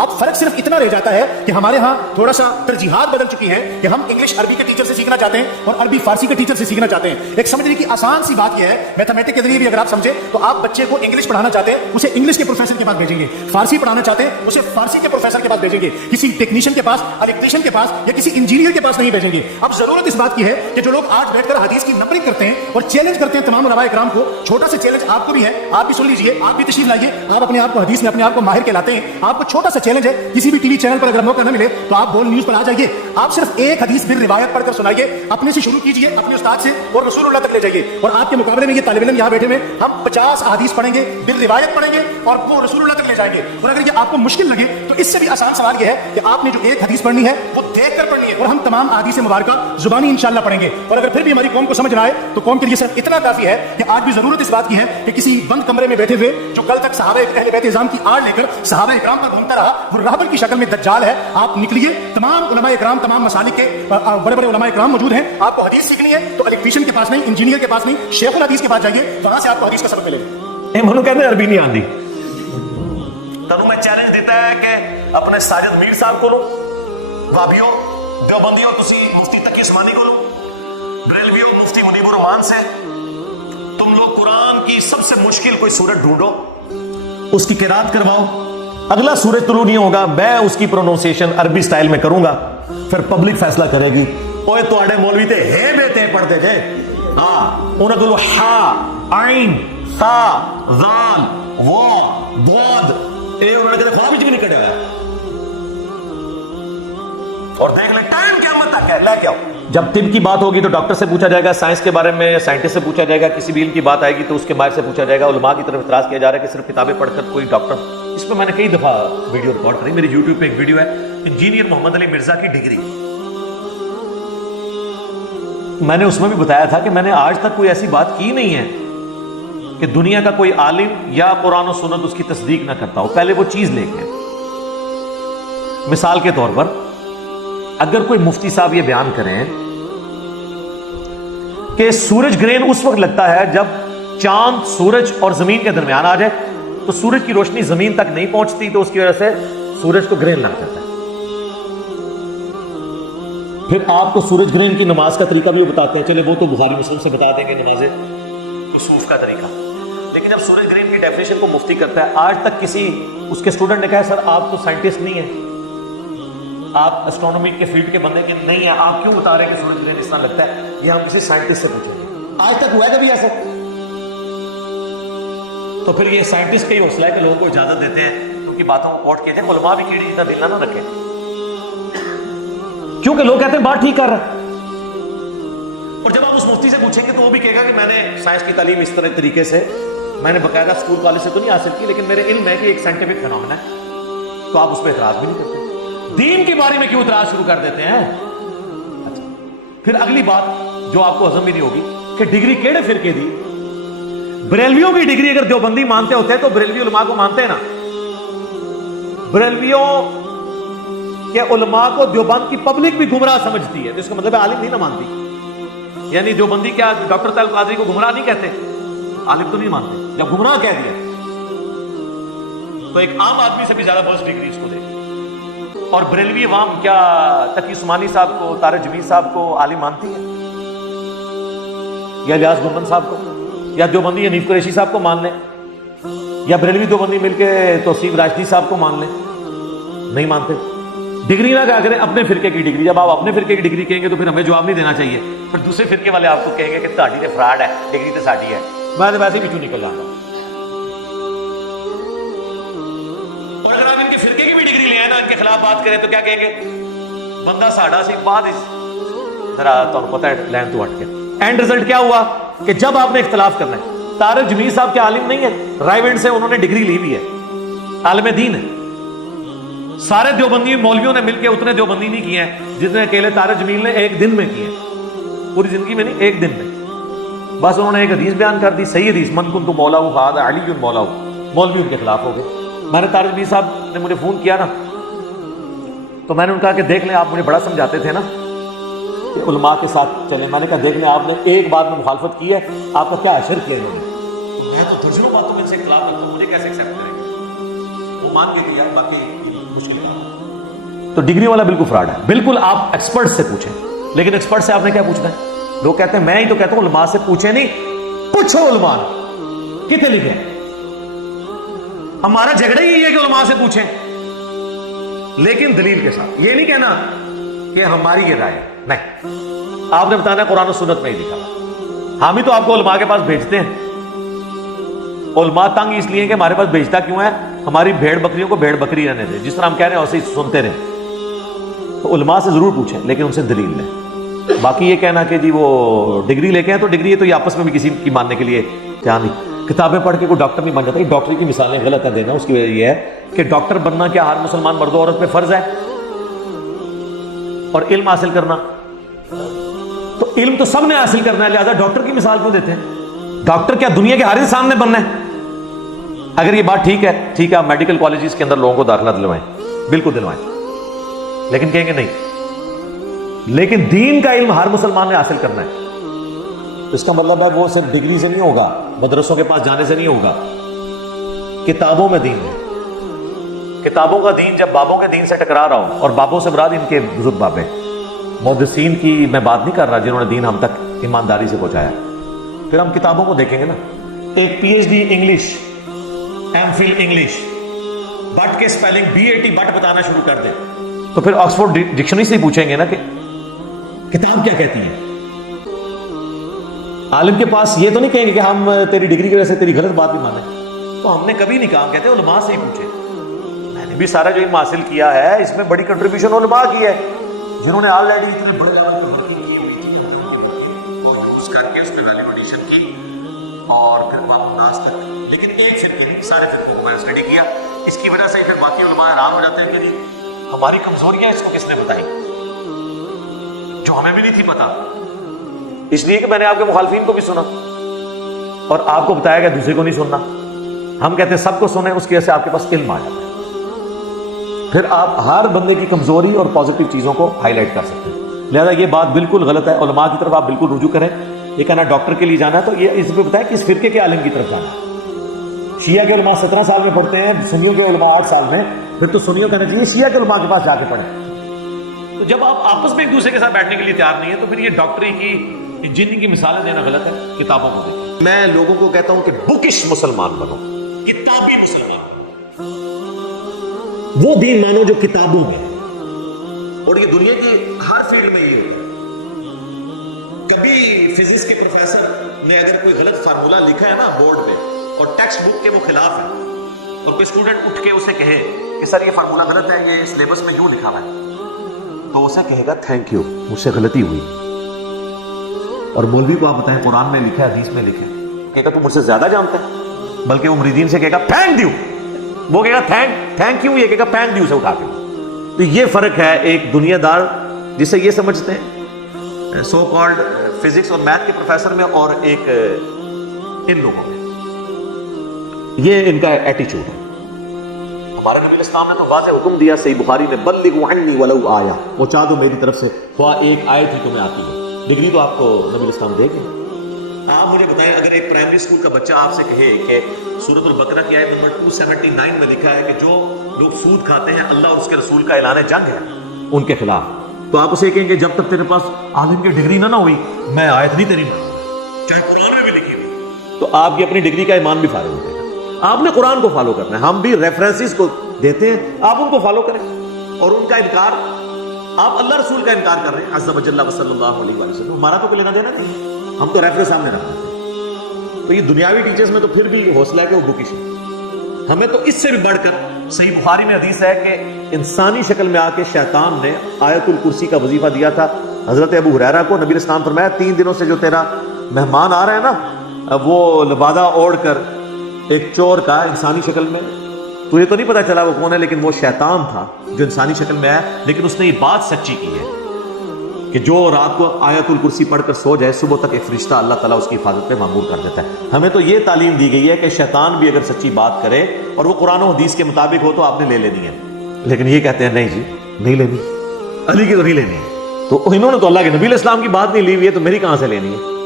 اب فرق صرف اتنا رہ جاتا ہے کہ ہمارے ہاں تھوڑا سا ترجیحات بدل چکی ہیں کہ ہم انگلش عربی کے ٹیچر سے سیکھنا چاہتے ہیں اور عربی فارسی کے ٹیچر سے سیکھنا چاہتے ہیں. ایک سمجھنے کی آسان سی بات یہ ہے, میتھمیٹک کے ذریعے بھی اگر آپ سمجھیں تو آپ بچے کو انگلش پڑھانا چاہتے ہیں اسے انگلش کے پروفیسر کے پاس بھیجیں گے, فارسی پڑھانا چاہتے ہیں اسے فارسی کے پروفیسر کے پاس بھیجیں گے, کسی ٹیکنیشین کے پاس, الیکٹریشین کے پاس یا کسی انجینئر کے پاس نہیں بھیجیں گے. اب ضرورت اس بات کی ہے کہ جو لوگ آج بیٹھ کر حدیث کی نمبرنگ کرتے ہیں اور چیلنج کرتے ہیں تمام علماء کرام کو, چھوٹا سا چیلنج آپ کو بھی ہے, آپ بھی سن لیجئے, آپ بھی تشریف لائیے, آپ اپنے آپ کو حدیث میں اپنے آپ کو ماہر کہلاتے ہیں, آپ کو چھوٹا سا چیلنج ہے, کسی بھی ٹی وی چینل پر اگر موقع نہ ملے تو آپ بول نیوز پر آ جائیے, آپ صرف ایک حدیث بال روایت پڑھ کر سنائیے, اپنے سے شروع کیجئے, اپنے استاد سے اور رسول اللہ تک لے جائیے, اور آپ کے مقابلے میں یہ طالب علم یہاں بیٹھے ہوئے ہم 50 احادیث پڑھیں گے, بال روایت پڑھیں گے اور وہ رسول اللہ تک لے جائیں گے. اور اگر یہ آپ کو مشکل لگے تو اس سے بھی آسان سوال یہ ہے کہ آپ نے جو ایک حدیث پڑھنی ہے وہ دیکھ کر پڑھنی ہے, اور ہم تمام احادیث مبارکہ زبانی انشاءاللہ پڑھیں گے. اور اگر پھر بھی ہماری قوم کو سمجھ نہ آئے تو قوم کے لیے صرف اتنا کافی ہے کہ آج بھی ضرورت اس بات کی ہے کہ کسی بند کمرے میں بیٹھے ہوئے جو کل تک صحابہ اہل بیت اعظام کی آڑ لے کر صحابہ اکرام پر گھومتا رہا وہ راہبر کی شکل میں دجال ہے. آپ نکلیے, تمام علماء اکرام, تمام مسالک کے بڑے بڑے علماء اکرام موجود ہیں. آپ کو حدیث سیکھنی ہے تو الیکٹریشین کے پاس نہیں, انجینئر کے پاس نہیں, شیخ الحدیث کے پاس جائیے, وہاں سے آپ کو حدیث کا سبق ملے گا. منو کہتے ہیں عربی نہیں آندی, تنوں میں چیلنج دیتا ہے کہ اپنے ساجد میر صاحب کو لو, وابیو دیوبندیو تسی مفتی تقی عثمانی کو لو, بریلویو مفتی منیب الرحمان سے, تم لوگ قرآن کی سب سے مشکل کوئی سورت ڈھونڈو, اس کی قرات کرواؤ, اگلا سورج طلوع نہیں ہوگا, میں اس کی پروننسیشن عربی سٹائل میں کروں گا, پھر پبلک فیصلہ کرے گی. اوے تواڈے مولوی تے ہے بیتے پڑھتے تھے, ہاں انہاں کو ہا عین تا ذال وا ضاد, اے انہوں نے کہتے خواب بھی نہیں کڈیا اور دیکھ لیں ٹائم قیامت تک ہے, لے کے آؤ. جب طب کی بات ہوگی تو ڈاکٹر سے پوچھا جائے گا, سائنس کے بارے میں سائنٹسٹ سے پوچھا جائے گا, کسی بھی علم کی بات آئے گی تو اس کے ماہر سے پوچھا جائے گا. علماء کی طرف اعتراض کیا جا رہا ہے کہ صرف کتابیں پڑھ کر کوئی ڈاکٹر, اس پہ میں نے کئی دفعہ ویڈیو ریکارڈ کری, میری یوٹیوب پہ ایک ویڈیو ہے انجینئر محمد علی مرزا کی ڈگری, میں نے اس میں بھی بتایا تھا کہ میں نے آج تک کوئی ایسی بات کی نہیں ہے کہ دنیا کا کوئی عالم یا قرآن و سنت اس کی تصدیق نہ کرتا ہو, پہلے وہ چیز لے کے. مثال کے طور پر اگر کوئی مفتی صاحب یہ بیان کریں کہ سورج گرہن اس وقت لگتا ہے جب چاند سورج اور زمین کے درمیان آ جائے, تو سورج کی روشنی زمین تک نہیں پہنچتی تو اس کی وجہ سے سورج کو گرہن لگ جاتا ہے. پھر آپ کو سورج گرہن کی نماز کا طریقہ بھی بتاتے ہیں, چلے وہ تو بخاری مسلم سے بتا دیں گے نماز کسوف کا طریقہ, لیکن جب سورج گرہن کی ڈیفینیشن کو مفتی کرتا ہے, آج تک کسی اس کے اسٹوڈنٹ نے کہا سر آپ تو سائنٹسٹ نہیں ہیں, آپ اسٹرونومی کے فیلڈ کے بندے کے نہیں ہیں, آپ کیوں بتا رہے ہیں کہ سورج گرہن اس طرح لگتا ہے, یہ ہم کسی سائنٹسٹ سے پوچھیں گے. آج تک ہوا ہے کبھی ایسا؟ تو پھر یہ سائنٹسٹ کا ہی حوصلہ ہے کہ لوگوں کو اجازت دیتے ہیں ان کی باتوں کو کوٹ کیے جائے, علماء بھی کیڑی جتنا دل نہ رکھے, کیونکہ لوگ کہتے ہیں بات ٹھیک کر رہا ہے. اور جب آپ اس مفتی سے پوچھیں گے تو وہ بھی کہے گا کہ میں نے سائنس کی تعلیم اس طرح طریقے سے, میں نے باقاعدہ اسکول کالج سے تو نہیں حاصل کی, لیکن میرے علم ہے کہ ایک سائنٹیفک فینومینا ہے, تو آپ اس پہ اعتراض بھی نہیں کرتے. دین کے بارے میں کیوں اعتراض شروع کر دیتے ہیں؟ اچھا, پھر اگلی بات جو آپ کو ہضم بھی نہیں ہوگی کہ ڈگری کیڑے فرقے دی, بریلویوں کی ڈگری اگر دیوبندی مانتے ہوتے تو بریلوی علماء کو مانتے ہیں نا. بریلویوں کے علماء کو دیوبند کی پبلک بھی گمراہ سمجھتی ہے, تو اس کا مطلب ہے عالم نہیں نہ مانتی. یعنی دیوبندی کیا ڈاکٹر طاہر القادری کو گمراہ نہیں کہتے, عالم تو نہیں مانتے, جب گمراہ کہہ دیا تو ایک عام آدمی سے بھی زیادہ فرسٹ ڈگری اس کو دے. اور بریلوی عوام کیا تقی عثمانی صاحب کو, طارق جمیل صاحب کو عالم مانتی ہے, یا الیاس گنبد صاحب کو, یا دیوبندی حنیف قریشی صاحب کو مان لیں, یا بریلوی دیوبندی مل کے توصیف راشدی صاحب کو مان لیں؟ نہیں مانتے. ڈگری نہ کہا کریں اپنے فرقے کی ڈگری, جب آپ اپنے فرقے کی ڈگری کہیں گے تو پھر ہمیں جواب نہیں دینا چاہیے, پھر دوسرے فرقے والے آپ کو کہیں گے کہ تہاڈی تے فراڈ ہے, ڈگری تے ساڈی ہے, میں تو ویسے ہی پیچھوں نکل جاؤں گا. اور اگر آپ ان کے فرقے کی بھی ڈگری لے آئے نا, ان کے خلاف بات کریں تو کیا کہیں گے, بندہ ساڈا سی بعد ذرا تمہیں پتہ ہے لین تو ہٹ کے. اینڈ رزلٹ کیا ہوا کہ جب آپ نے اختلاف کرنا ہے, طارق جمیل صاحب کے عالم نہیں ہے, رائیونڈ سے انہوں نے ڈگری لی ہوئی ہے, عالم دین ہے. سارے دیوبندی مولویوں نے مل کے اتنے دیوبندی نہیں کیے ہیں جتنے اکیلے طارق جمیل نے ایک دن میں کیے ہیں, پوری زندگی میں نہیں, ایک دن میں. بس انہوں نے ایک حدیث بیان کر دی, صحیح حدیث, من کنت مولا فہذا علی مولا, مولوی ان کے خلاف ہو گئے. میں نے طارق جمیل صاحب نے مجھے فون کیا نا, تو میں نے ان کہا کہ دیکھ لیں آپ مجھے بڑا سمجھاتے تھے نا کہ علماء کے ساتھ چلیں, میں نے کہا دیکھ لیں آپ نے ایک بات میں مخالفت کی ہے, آپ کا کیا اشر کیا انہوں نے, تو میں تو درجنوں باتوں میں ان سے اختلاف رکھتا ہوں, مجھے کیسے ایکسیپٹ کریں گے. وہ مان کے لیا, باقی مشکل کام. تو ڈگری والا بالکل فراڈ ہے. بالکل آپ ایکسپرٹ سے پوچھیں, لیکن ایکسپرٹ سے آپ نے کیا پوچھنا ہے؟ لوگ کہتے ہیں میں ہی تو کہتا ہوں علماء سے پوچھیں نہیں, پوچھو علماء کتنے لکھے. ہمارا جھگڑا ہی ہے کہ علماء سے پوچھیں, لیکن دلیل کے ساتھ. یہ نہیں کہنا کہ ہماری یہ رائے نہیں, آپ نے بتانا قرآن و سنت میں ہی لکھا. ہم ہی تو آپ کو علماء کے پاس بھیجتے ہیں. علماء تنگ اس لیے کہ ہمارے پاس بھیجتا کیوں ہے؟ ہماری بھیڑ بکریوں کو بھیڑ بکری رہنے دیں, جس طرح ہم کہہ رہے ہیں ویسے ہی سنتے رہیں. تو علماء سے ضرور پوچھیں, لیکن ان سے دلیل لیں. باقی یہ کہنا کہ جی وہ ڈگری لے کے ہیں تو ڈگری ہے تو یہ آپس میں بھی کسی کی ماننے کے لیے کیا نہیں. کتابیں پڑھ کے کوئی ڈاکٹر نہیں بن جاتا. ڈاکٹری کی مثالیں غلط ہے دینا. اس کی وجہ یہ ہے کہ ڈاکٹر بننا کیا ہر مسلمان مرد و عورت پہ فرض ہے؟ اور علم حاصل کرنا تو علم تو سب نے حاصل کرنا ہے, لہذا ڈاکٹر کی مثال کیوں دیتے ہیں؟ ڈاکٹر کیا دنیا کے ہر انسان نے بننا ہے؟ اگر یہ بات ٹھیک ہے, ٹھیک ہے, آپ میڈیکل کالجز کے اندر لوگوں کو داخلہ دلوائیں, بالکل دلوائیں, لیکن کہیں گے نہیں, لیکن دین کا علم ہر مسلمان نے حاصل کرنا ہے. اس کا مطلب ہے وہ صرف ڈگری سے نہیں ہوگا, مدرسوں کے پاس جانے سے نہیں ہوگا, کتابوں میں دین ہے. کتابوں کا دین جب بابوں کے دین سے ٹکرا رہا ہوں, اور بابوں سے مراد ان کے بزرگ بابے محدثین کی میں بات نہیں کر رہا جنہوں نے دین ہم تک ایمانداری سے پہنچایا, پھر ہم کتابوں کو دیکھیں گے نا. ایک P H D English, M Phil English, but کے سپیلنگ BAT بٹ بتانا شروع کر دے, تو پھر آکسفورڈ ڈکشنری سے پوچھیں گے نا کہ کتاب کیا کہتی ہے. عالم کے پاس یہ تو نہیں کہیں گے کہ ہم تیری ڈگری کی وجہ سے تیری غلط بات بھی مانیں. تو ہم نے کبھی نہیں کہا, کہتے علماء سے ہی پوچھے. میں نے بھی سارا جو علم حاصل کیا ہے اس میں بڑی کنٹریبیوشن علماء کی ہے, جنہوں نے آلریڈی اتنے بڑے لیول پر بڑھتی کی ہوئی تھی اور یوز کر کے اس میں ویلیو ایڈیشن کی اور پھر باب الناس تک. لیکن ایک فرقے, سارے فرقوں کو میں نے اسٹڈی کیا, اس کی وجہ سے پھر باقی علماء آرام ہو جاتے ہیں کہ ہماری کمزوریاں اس کو کس نے بتائی جو ہمیں بھی نہیں تھی پتا, اس لیے کہ میں نے آپ کے مخالفین کو بھی سنا اور آپ کو بتایا کہ دوسرے کو نہیں سننا. ہم کہتے ہیں سب کو سنیں, اس کی وجہ سے آپ کے پاس علم آ جاتا ہے. پھر آپ ہر بندے کی کمزوری اور پازیٹیو چیزوں کو ہائی لائٹ کر سکتے ہیں. لہذا یہ بات بالکل غلط ہے. علماء کی طرف آپ بالکل رجوع کریں. یہ کہنا ڈاکٹر کے لیے جانا ہے تو یہ اس پہ بتایا کہ اس فرقے کے عالم کی طرف جانا ہے. شیعہ کے علماء 17 سال میں پڑھتے ہیں, سنیوں کے علماء 8 سال میں, پھر تو سنیوں کہنا چاہیے شیعہ کے علماء کے پاس جا کے پڑھیں. تو جب آپ آپس میں ایک دوسرے کے ساتھ بیٹھنے کے لیے تیار نہیں ہے تو پھر یہ ڈاکٹری کی انجینئرنگ کی مثالیں دینا غلط ہے. کتابوں کو دیکھیں. میں لوگوں کو کہتا ہوں کہ بکش مسلمان بنو, کتابی مسلمان, وہ دین مانو جو کتابوں میں ہے. اور یہ دنیا کی ہر فیلڈ میں یہ ہوتا ہے. کبھی فزکس کے پروفیسر نے اگر کوئی غلط فارمولا لکھا ہے نا بورڈ پہ اور ٹیکسٹ بک کے وہ خلاف ہے, اور کوئی اسٹوڈنٹ اٹھ کے اسے کہے کہ سر یہ فارمولا غلط ہے, یہ سلیبس میں یوں لکھا ہوا ہے, تو اسے کہے گا تھینک یو, مجھ سے غلطی ہوئی. اور مولوی کو آپ بتائیں قرآن میں لکھا ہے, حدیث میں لکھا ہے, کہے گا تو مجھ سے زیادہ جانتا ہے, بلکہ وہ مریدین سے کہے گا تھینک یو, وہ کہے گا تھینک یو, یہ کہے گا تھینک یو سے اٹھا کے. تو یہ فرق ہے ایک دنیا دار جسے یہ سمجھتے ہیں سو کالڈ فزکس اور میتھ کے پروفیسر میں, اور ایک ان لوگوں میں. یہ ان کا ایٹیچیوڈ ہے. ہمارے نبی اسلام نے تو واضح حکم دیا صحیح بخاری میں, بلغوا عنی ولو آیا, پہنچا دو میری طرف سے خواہ ایک آیت ہی تمہیں آتی ہے. ڈگری تو آپ کو نبی اسلام دے گے. آپ مجھے بتائیں اگر ایک پرائمری اسکول کا بچہ آپ سے کہے کہ سورۃ البقرہ کی آیت نمبر 279 میں لکھا ہے کہ جو لوگ سود کھاتے ہیں اللہ اور اس کے رسول کا اعلان جنگ ہے ان کے خلاف, تو آپ اسے کہیں گے جب تک تیرے پاس عالم کی ڈگری نہ ہوئی میں آیت نہیں تیری چاہے قرآن میں بھی لکھی ہوئی. تو آپ کی اپنی ڈگری کا ایمان بھی فارغ ہو جائے گا. آپ نے قرآن کو فالو کرنا ہے. ہم بھی ریفرنسز کو دیتے ہیں, آپ ان کو فالو کریں. اور ان کا انکار, آپ اللہ رسول کا انکار کر رہے ہیں عز و جل و صلی اللہ علیہ وسلم, ہمارا تو کوئی لینا دینا نہیں, ہم تو ریفرنس سامنے رکھتے ہیں. تو یہ دنیاوی ٹیچرز میں تو پھر بھی حوصلہ ہے کہ وہ بکش ہے. ہمیں تو اس سے بھی بڑھ کر صحیح بخاری میں حدیث ہے کہ انسانی شکل میں آ کے شیطان نے آیت الکرسی کا وظیفہ دیا تھا حضرت ابو ہریرہ کو. نبی اسلام فرمایا 3 دنوں سے جو تیرا مہمان آ رہا ہے نا, وہ لبادہ اوڑھ کر ایک چور کا انسانی شکل میں, تجھے تو نہیں پتا چلا وہ کون ہے, لیکن وہ شیطان تھا جو انسانی شکل میں آیا. لیکن اس نے یہ بات سچی کی ہے کہ جو رات کو آیت الکرسی پڑھ کر سو جائے صبح تک ایک فرشتہ اللہ تعالیٰ اس کی حفاظت پہ معمور کر دیتا ہے. ہمیں تو یہ تعلیم دی گئی ہے کہ شیطان بھی اگر سچی بات کرے اور وہ قرآن و حدیث کے مطابق ہو تو آپ نے لے لینی ہے. لیکن یہ کہتے ہیں نہیں جی نہیں لینی, علی کی تو نہیں لینی ہے. تو انہوں نے تو اللہ کے نبی علیہ السلام کی بات نہیں لی ہوئی ہے تو میری کہاں سے لینی ہے.